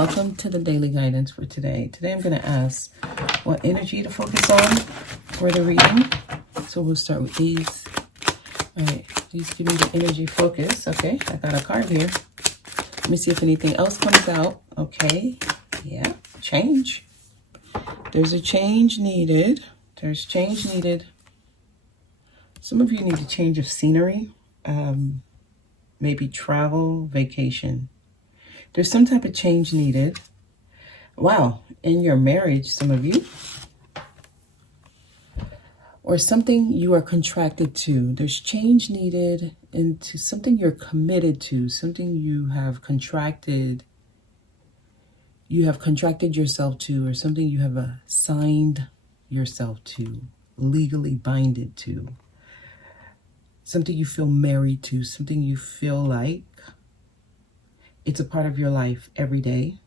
welcome to the daily guidance for today. Today I'm going to ask what energy to focus on for the reading. So we'll start with these. All right, these give me the energy focus. Okay, I got a card here. Let me see if anything else comes out. Okay, yeah, change. There's a change needed. There's change needed. Some of you need a change of scenery, maybe travel, vacation. There's some type of change needed. Wow, in your marriage, some of you. Or something you are contracted to. There's change needed into something you're committed to, something you have contracted. You have contracted yourself to, or something you have assigned yourself to, legally binded to. Something you feel married to, something you feel like it's a part of your life every day.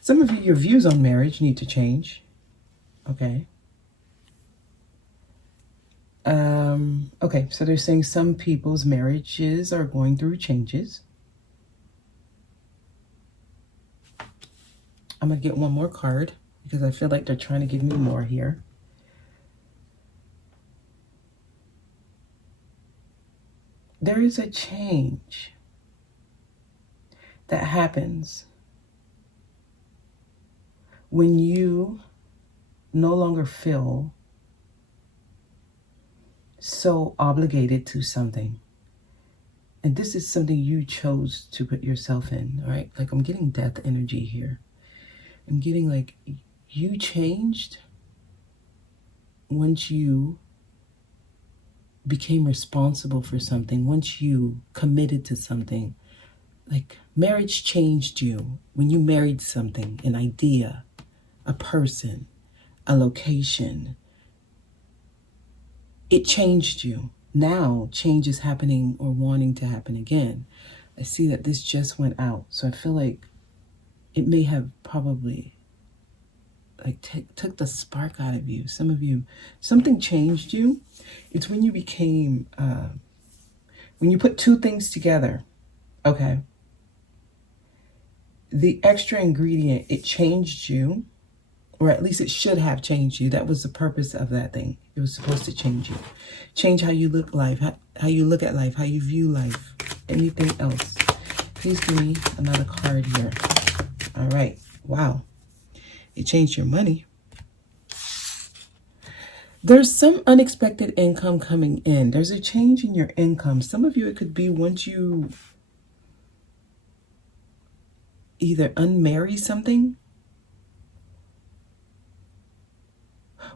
Some of you, your views on marriage need to change. Okay. Okay, so they're saying some people's marriages are going through changes. I'm going to get one more card because I feel like they're trying to give me more here. There is a change that happens when you no longer feel so obligated to something. And this is something you chose to put yourself in, right? Like I'm getting death energy here. I'm getting like you changed once you became responsible for something, once you committed to something. Like marriage changed you when you married something, an idea, a person, a location. It changed you. Now change is happening or wanting to happen again. I see that this just went out. So I feel like it may have probably like took the spark out of you. Some of you, something changed you. It's when you became, when you put two things together. Okay. The extra ingredient, it changed you, or at least it should have changed you. That was the purpose of that thing. It was supposed to change you. Change how you look life, how you look at life, how you view life, anything else. Please give me another card here. All right. Wow. It changed your money. There's some unexpected income coming in. There's a change in your income. Some of you, it could be once you either unmarry something.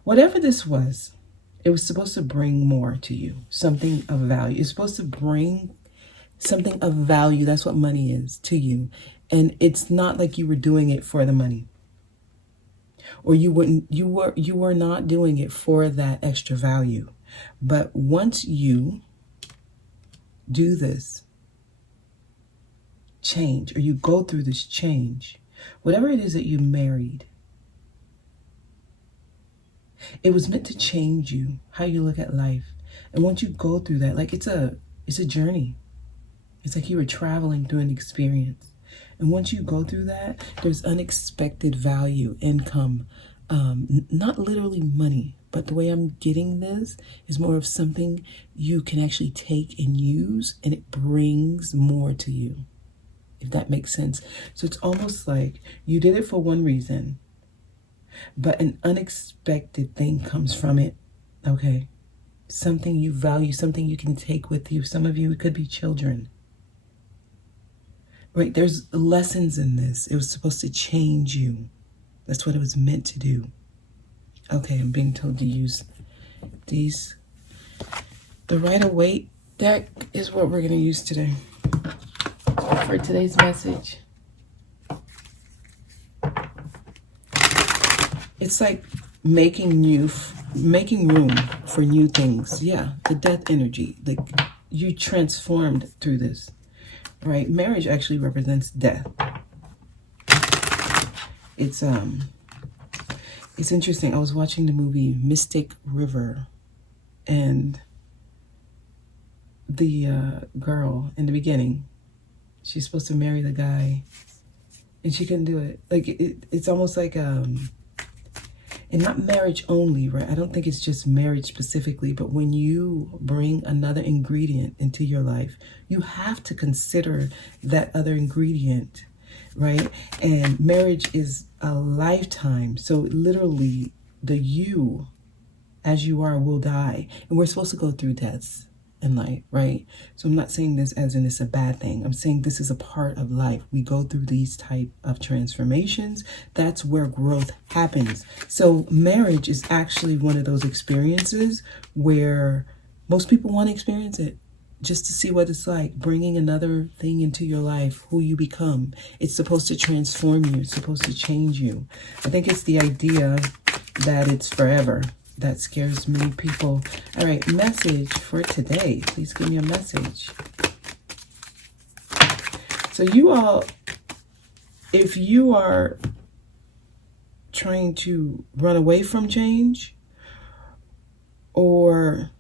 Whatever this was, it was supposed to bring more to you. Something of value. It's supposed to bring something of value. That's what money is to you. And it's not like you were doing it for the money. Or you were not doing it for that extra value. But once you do this change, or you go through this change, whatever it is that you married, it was meant to change you, how you look at life. And once you go through that, like it's a journey. It's like you were traveling through an experience. And once you go through that, there's unexpected value, income, not literally money, but the way I'm getting this is more of something you can actually take and use, and it brings more to you, if that makes sense. So it's almost like you did it for one reason, but an unexpected thing comes from it, okay? Something you value, something you can take with you. Some of you, it could be children. Right, there's lessons in this. It was supposed to change you. That's what it was meant to do. Okay, I'm being told to use these. The Rider-Waite deck is what we're going to use today for today's message. It's like making room for new things. Yeah, the death energy. Like you transformed through this. Right? Marriage actually represents death. It's interesting. I was watching the movie Mystic River, and the girl in the beginning, She's supposed to marry the guy, and she couldn't do it. Like, it's almost like, and not marriage only, right? I don't think it's just marriage specifically, but when you bring another ingredient into your life, you have to consider that other ingredient, right? And marriage is a lifetime. So literally, the you as you are will die. And we're supposed to go through deaths in life, right? So I'm not saying this as in it's a bad thing. I'm saying this is a part of life. We go through these type of transformations. That's where growth happens. So marriage is actually one of those experiences where most people want to experience it just to see what it's like, bringing another thing into your life, who you become. It's supposed to transform you. It's supposed to change you. I think it's the idea that it's forever that scares many people. All right, message for today. Please give me a message. So you all, if you are trying to run away from change or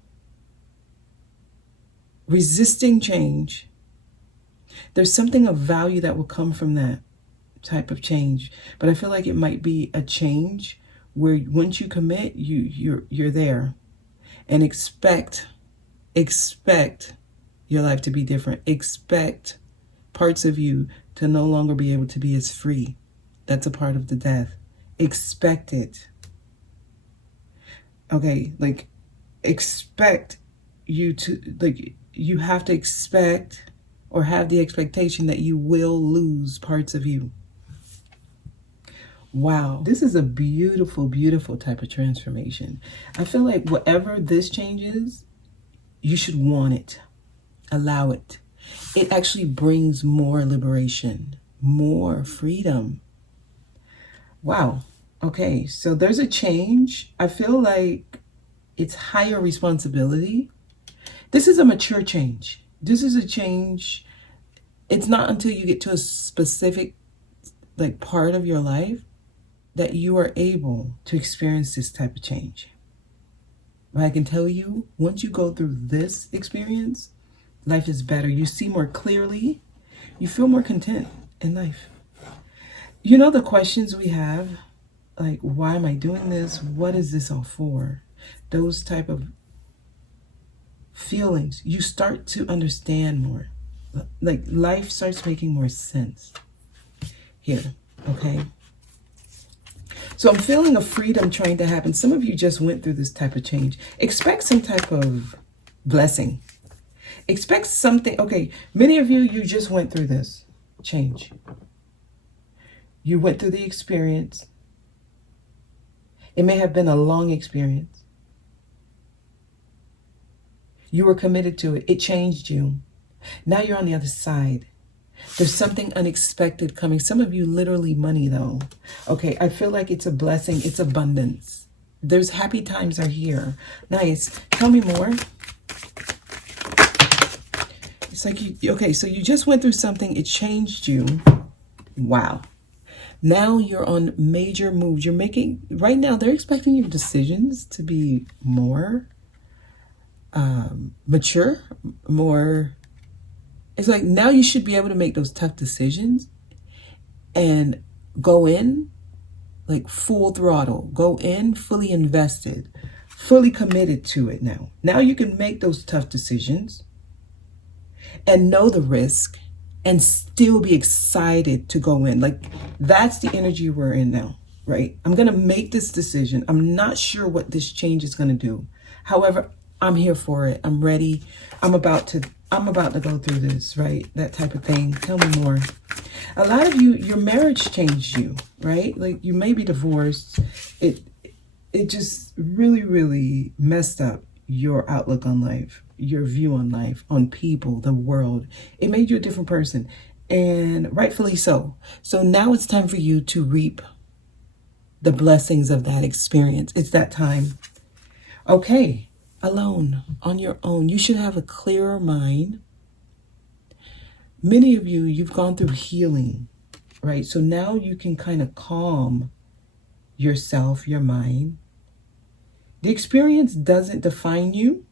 resisting change, there's something of value that will come from that type of change. But I feel like it might be a change where once you commit, you're there, and expect your life to be different. Expect parts of you to no longer be able to be as free. That's a part of the death. Expect it. Okay, like expect you to, like, you have to expect or have the expectation that you will lose parts of you. Wow, this is a beautiful, beautiful type of transformation. I feel like whatever this change is, you should want it. Allow it. It actually brings more liberation, more freedom. Wow. Okay, so there's a change. I feel like it's higher responsibility. This is a mature change. This is a change. It's not until you get to a specific like part of your life that you are able to experience this type of change. But I can tell you, once you go through this experience, life is better. You see more clearly. You feel more content in life. You know the questions we have, like, why am I doing this? What is this all for? Those type of feelings, you start to understand more. Like, life starts making more sense here, okay? So I'm feeling a freedom trying to happen. Some of you just went through this type of change. Expect some type of blessing. Expect something. Okay, many of you, you just went through this change. You went through the experience. It may have been a long experience. You were committed to it. It changed you. Now you're on the other side. There's something unexpected coming. Some of you literally money though. Okay, I feel like it's a blessing. It's abundance. There's happy times are here. Nice. Tell me more. It's like okay, so you just went through something. It changed you. Wow. Now you're on major moves. You're making, right now they're expecting your decisions to be more mature, more. It's like now you should be able to make those tough decisions and go in like full throttle, go in fully invested, fully committed to it now. Now you can make those tough decisions and know the risk and still be excited to go in. Like, that's the energy we're in now, right? I'm going to make this decision. I'm not sure what this change is going to do. However, I'm here for it. I'm ready. I'm about to go through this, right? That type of thing. Tell me more. A lot of you, your marriage changed you, right? Like, you may be divorced. It just really, really messed up your outlook on life, your view on life, on people, the world. It made you a different person, and rightfully so. So now it's time for you to reap the blessings of that experience. It's that time. Okay. Alone, on your own. You should have a clearer mind. Many of you, you've gone through healing, right? So now you can kind of calm yourself, your mind. The experience doesn't define you,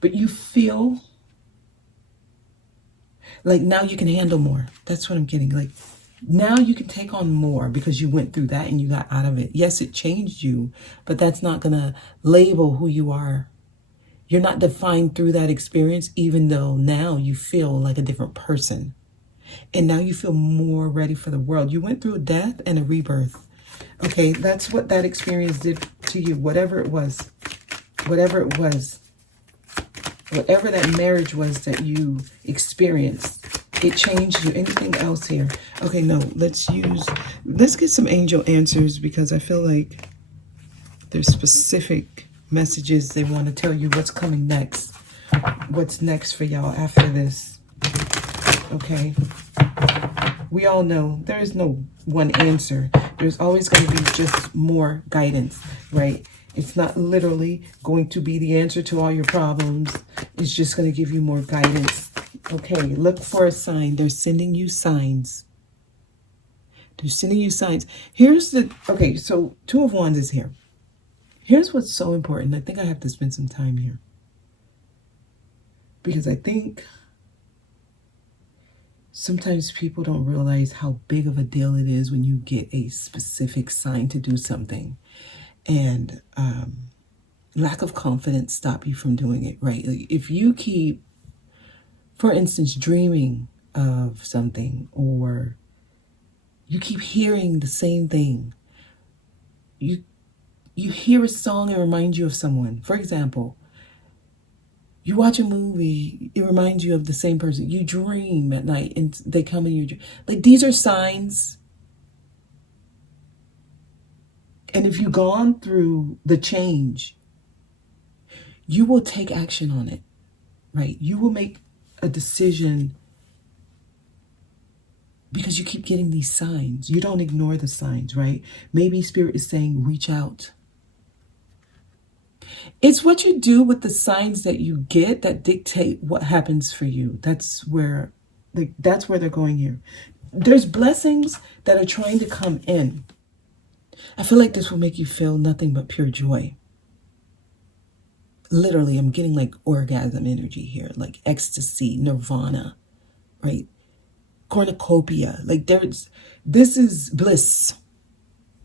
but you feel Like now you can handle more. That's what I'm getting. Like now you can take on more because you went through that and you got out of it. Yes, it changed you, but that's not going to label who you are. You're not defined through that experience, even though now you feel like a different person. And now you feel more ready for the world. You went through a death and a rebirth. Okay, that's what that experience did to you. Whatever it was. Whatever it was. Whatever that marriage was that you experienced. It changed you. Anything else here? Okay, no. Let's get some angel answers because I feel like there's specific messages they want to tell you what's coming next. What's next for y'all after this. Okay. We all know there is no one answer. There's always going to be just more guidance, right? It's not literally going to be the answer to all your problems. It's just going to give you more guidance. Okay, look for a sign. They're sending you signs. They're sending you signs. Okay, so Two of Wands is here. Here's what's so important. I think I have to spend some time here. Because I think sometimes people don't realize how big of a deal it is when you get a specific sign to do something. And lack of confidence stop you from doing it, right? Like if you keep, for instance, dreaming of something, or you keep hearing the same thing, you hear a song and reminds you of someone. For example, you watch a movie, it reminds you of the same person. You dream at night and they come in your dream. Like these are signs. And if you've gone through the change, you will take action on it, right? You will make a decision because you keep getting these signs. You don't ignore the signs, right? Maybe Spirit is saying, reach out. It's what you do with the signs that you get that dictate what happens for you. That's where they're going here. There's blessings that are trying to come in. I feel like this will make you feel nothing but pure joy. Literally, I'm getting like orgasm energy here, like ecstasy, nirvana, right? Cornucopia. Like this is bliss.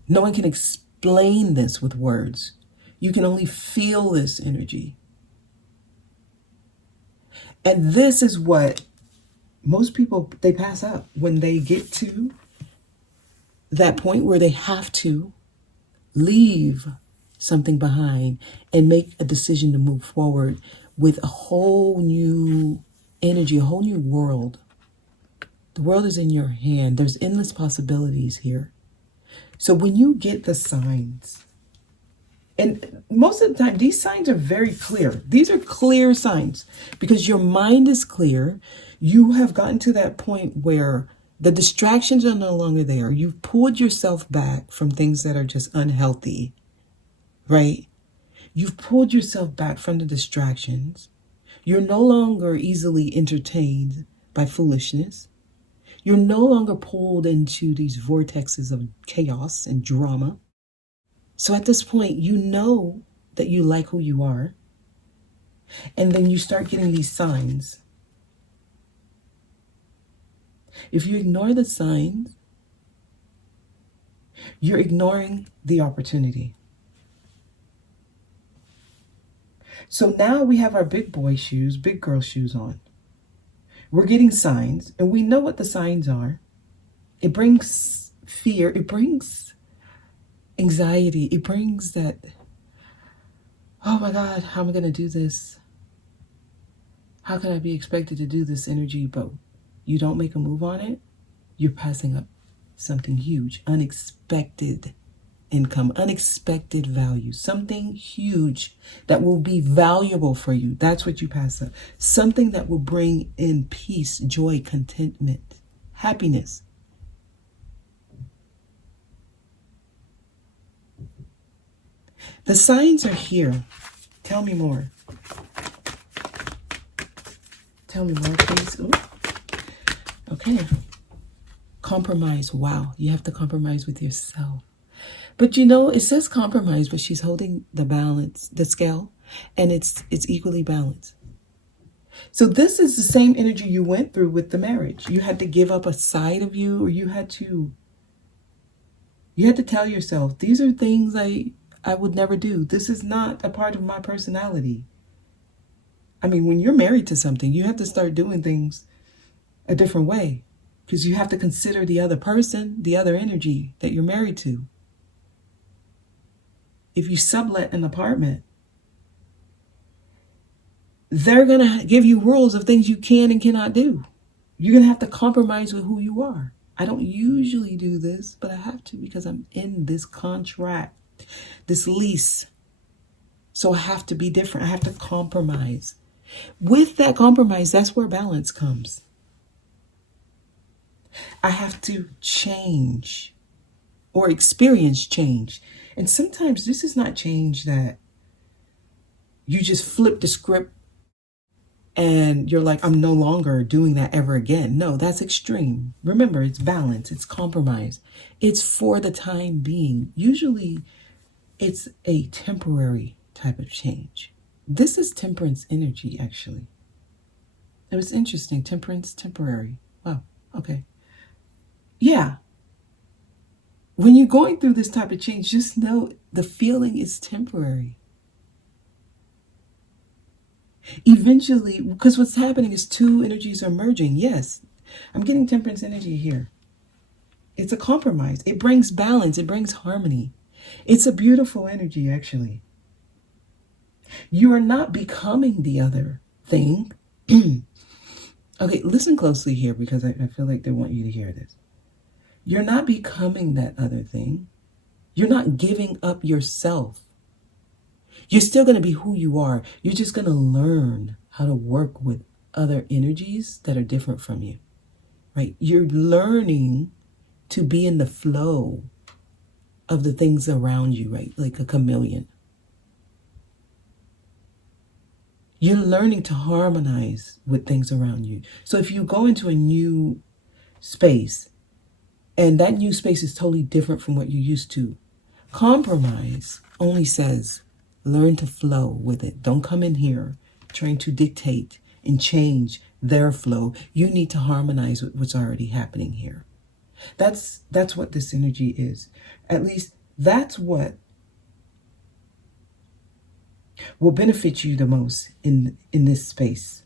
No one can explain this with words. You can only feel this energy. And this is what most people, they pass up when they get to that point where they have to leave something behind and make a decision to move forward with a whole new energy, a whole new world. The world is in your hand. There's endless possibilities here. So when you get the signs, and most of the time, these signs are very clear. These are clear signs because your mind is clear. You have gotten to that point where the distractions are no longer there. You've pulled yourself back from things that are just unhealthy, right? You've pulled yourself back from the distractions. You're no longer easily entertained by foolishness. You're no longer pulled into these vortexes of chaos and drama. So at this point, you know that you like who you are. And then you start getting these signs. If you ignore the signs, you're ignoring the opportunity. So now we have our big boy shoes, big girl shoes on. We're getting signs, and we know what the signs are. It brings fear. It brings anxiety. It brings that, oh my God, how am I going to do this? How can I be expected to do this energy? But you don't make a move on it, you're passing up something huge, unexpected income, unexpected value, something huge that will be valuable for you. That's what you pass up. Something that will bring in peace, joy, contentment, happiness. The signs are here. Tell me more. Tell me more, please. Ooh. Okay. Compromise. Wow. You have to compromise with yourself. But you know, it says compromise, but she's holding the balance, the scale, and it's equally balanced. So this is the same energy you went through with the marriage. You had to give up a side of you, or you had to tell yourself, these are things I would never do. This is not a part of my personality. I mean, when you're married to something, you have to start doing things a different way, because you have to consider the other person, the other energy that you're married to. If you sublet an apartment, they're going to give you rules of things you can and cannot do. You're going to have to compromise with who you are. I don't usually do this, but I have to because I'm in this contract, this lease. So I have to be different. I have to compromise. With that compromise, that's where balance comes. I have to change or experience change. And sometimes this is not change that you just flip the script and you're like, I'm no longer doing that ever again. No, that's extreme. Remember, it's balance, it's compromise. It's for the time being. Usually it's a temporary type of change. This is temperance energy, actually. It was interesting. Temperance, temporary. Wow. Okay. Yeah. When you're going through this type of change, just know the feeling is temporary. Eventually, because what's happening is two energies are merging. Yes, I'm getting temperance energy here. It's a compromise. It brings balance. It brings harmony. It's a beautiful energy, actually. You are not becoming the other thing. Okay, listen closely here because I feel like they want you to hear this. You're not becoming that other thing. You're not giving up yourself. You're still going to be who you are. You're just going to learn how to work with other energies that are different from you, right? You're learning to be in the flow of the things around you, right? Like a chameleon. You're learning to harmonize with things around you. So if you go into a new space and that new space is totally different from what you're used to, compromise only says, learn to flow with it. Don't come in here trying to dictate and change their flow. You need to harmonize with what's already happening here. That's what this energy is. At least that's what will benefit you the most in this space.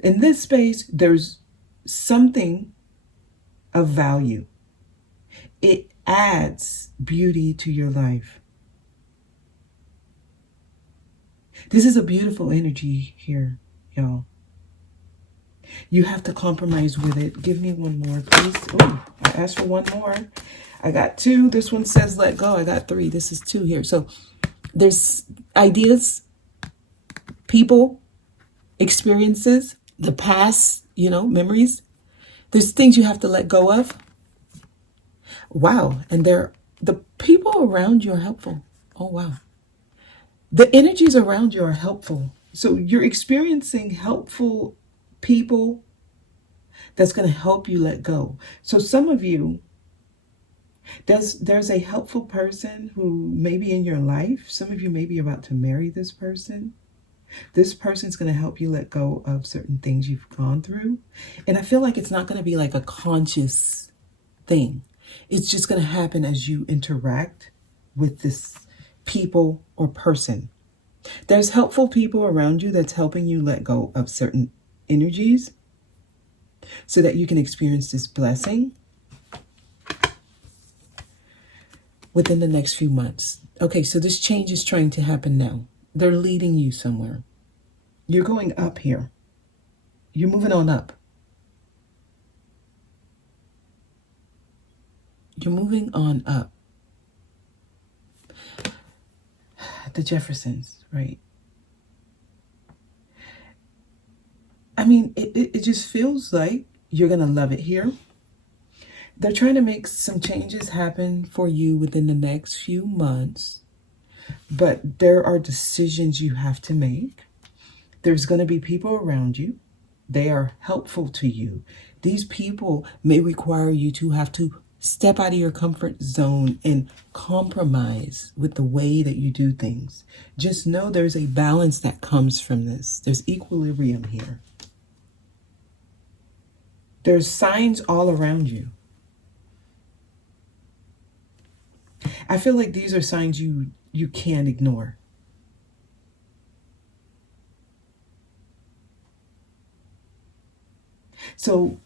In this space, there's something of value. It adds beauty to your life. This is a beautiful energy here, y'all. You have to compromise with it. Give me one more, please. Oh, I asked for one more. I got two. This one says let go. I got three. This is two here. So there's ideas, people, experiences, the past, memories. There's things you have to let go of. Wow. And the people around you are helpful. Oh, wow. The energies around you are helpful. So you're experiencing helpful people that's going to help you let go. So some of you, there's a helpful person who may be in your life. Some of you may be about to marry this person. This person's going to help you let go of certain things you've gone through. And I feel like it's not going to be like a conscious thing. It's just going to happen as you interact with this people or person. There's helpful people around you that's helping you let go of certain energies so that you can experience this blessing within the next few months. Okay, so this change is trying to happen now. They're leading you somewhere. You're going up here. You're moving on up. You're moving on up. The Jeffersons, right? I mean, it just feels like you're going to love it here. They're trying to make some changes happen for you within the next few months, but there are decisions you have to make. There's going to be people around you. They are helpful to you. These people may require you to have to Step out of your comfort zone and compromise with the way that you do things. Just know there's a balance that comes from this. There's equilibrium here. There's signs all around you. I feel like these are signs you can't ignore. So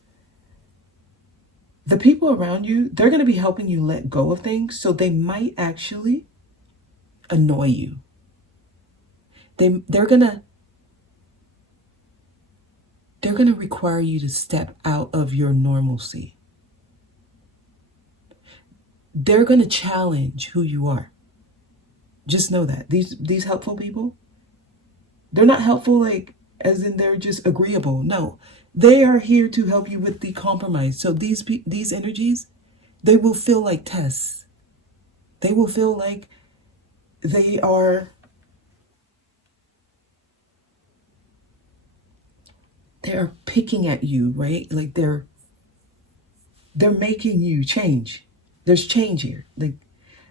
the people around you, they're going to be helping you let go of things. So they might actually annoy you. They're going to require you to step out of your normalcy. They're going to challenge who you are. Just know that. These helpful people, they're not helpful like as in they're just agreeable. No, they are here to help you with the compromise. So these energies, they will feel like tests. They will feel like they are picking at you, right? Like they're making you change. There's change here. Like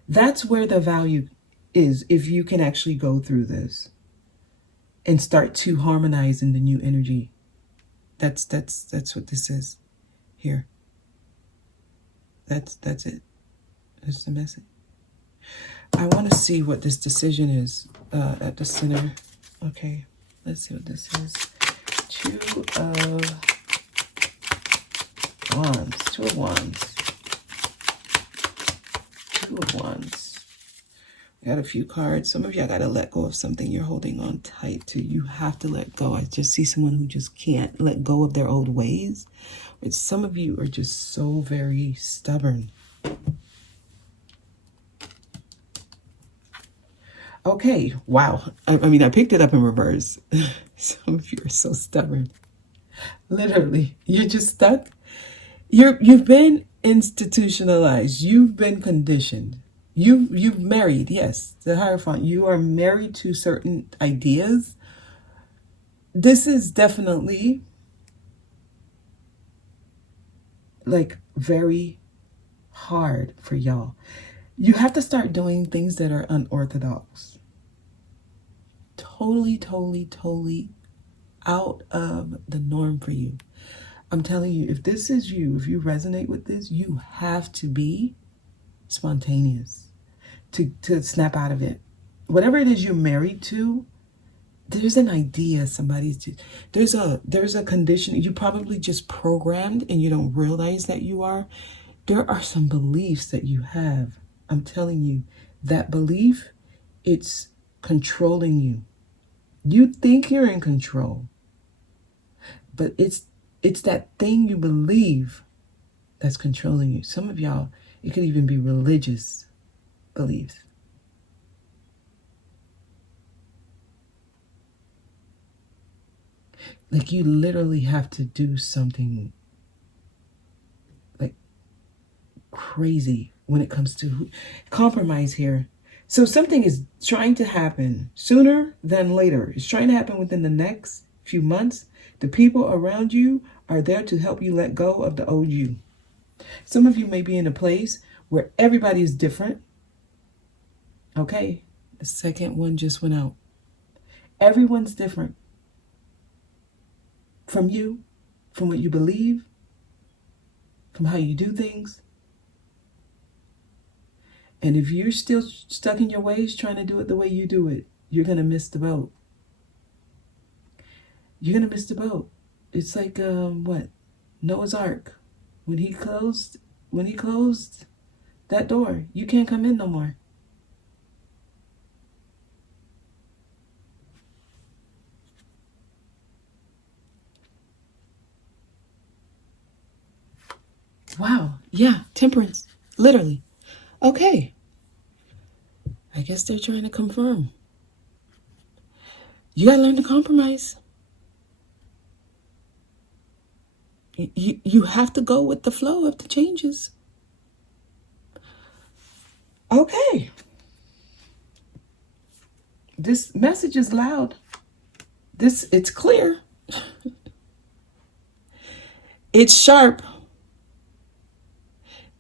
that's where the value is if you can actually go through this and start to harmonize in the new energy. That's what this is here. That's it. That's the message. I want to see what this decision is at the center. Okay, let's see what this is. Two of Wands. Two of Wands. Two of Wands. We got a few cards. Some of y'all got to let go of something you're holding on tight to. You have to let go. I just see someone who just can't let go of their old ways. But some of you are just so very stubborn. Okay, wow. I mean, I picked it up in reverse. Some of you are so stubborn. Literally, you're just stuck. You've been institutionalized. You've been conditioned. You've married, yes, the Hierophant. You are married to certain ideas. This is definitely like very hard for y'all. You have to start doing things that are unorthodox. Totally out of the norm for you. I'm telling you, if this is you, if you resonate with this, you have to be spontaneous to snap out of it. Whatever it is you're married to, there's an idea there's a condition you probably just programmed and you don't realize that you are. There are some beliefs that you have. I'm telling you, that belief, it's controlling you. You think you're in control, but it's that thing you believe that's controlling you. Some of y'all, it could even be religious beliefs. Like you literally have to do something like crazy when it comes to compromise here. So something is trying to happen sooner than later. It's trying to happen within the next few months. The people around you are there to help you let go of the old you. Some of you may be in a place where everybody is different. Okay, the second one just went out. Everyone's different. From you, from what you believe, from how you do things. And if you're still stuck in your ways, trying to do it the way you do it, you're going to miss the boat. You're going to miss the boat. It's like, Noah's Ark. When he closed that door, you can't come in no more. Wow. Yeah. Temperance. Literally. Okay. I guess they're trying to confirm. You got to learn to compromise. You have to go with the flow of the changes. Okay. This message is loud. It's clear. It's sharp.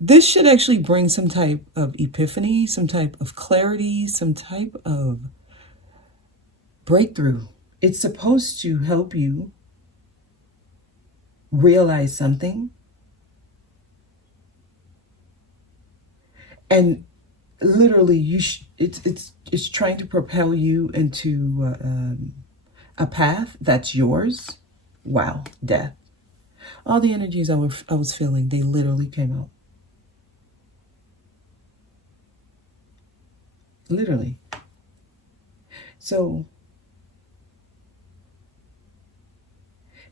This should actually bring some type of epiphany, some type of clarity, some type of breakthrough. It's supposed to help you realize something. And literally, it's trying to propel you into a path that's yours. Wow, death. All the energies I was feeling, they literally came out. Literally. So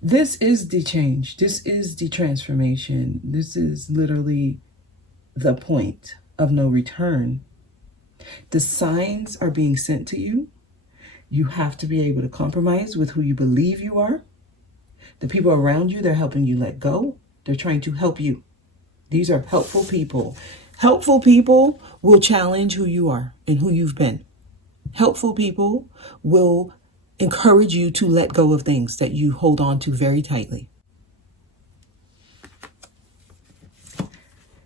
this is the change. This is the transformation. This is literally the point of no return. The signs are being sent to you. You have to be able to compromise with who you believe you are. The people around you, they're helping you let go. They're trying to help you. These are helpful people. Helpful people will challenge who you are and who you've been. Helpful people will encourage you to let go of things that you hold on to very tightly.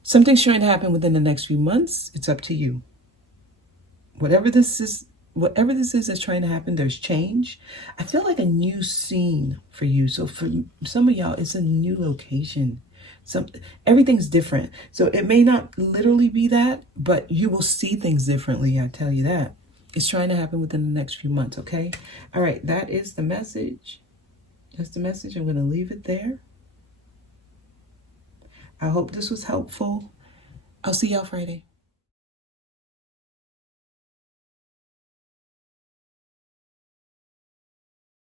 Something's trying to happen within the next few months. It's up to you. Whatever this is that's trying to happen, there's change. I feel like a new scene for you. So for some of y'all, it's a new location. Everything's different. So it may not literally be that, but you will see things differently. I tell you that. It's trying to happen within the next few months, okay? All right, that is the message. That's the message. I'm going to leave it there. I hope this was helpful. I'll see y'all Friday.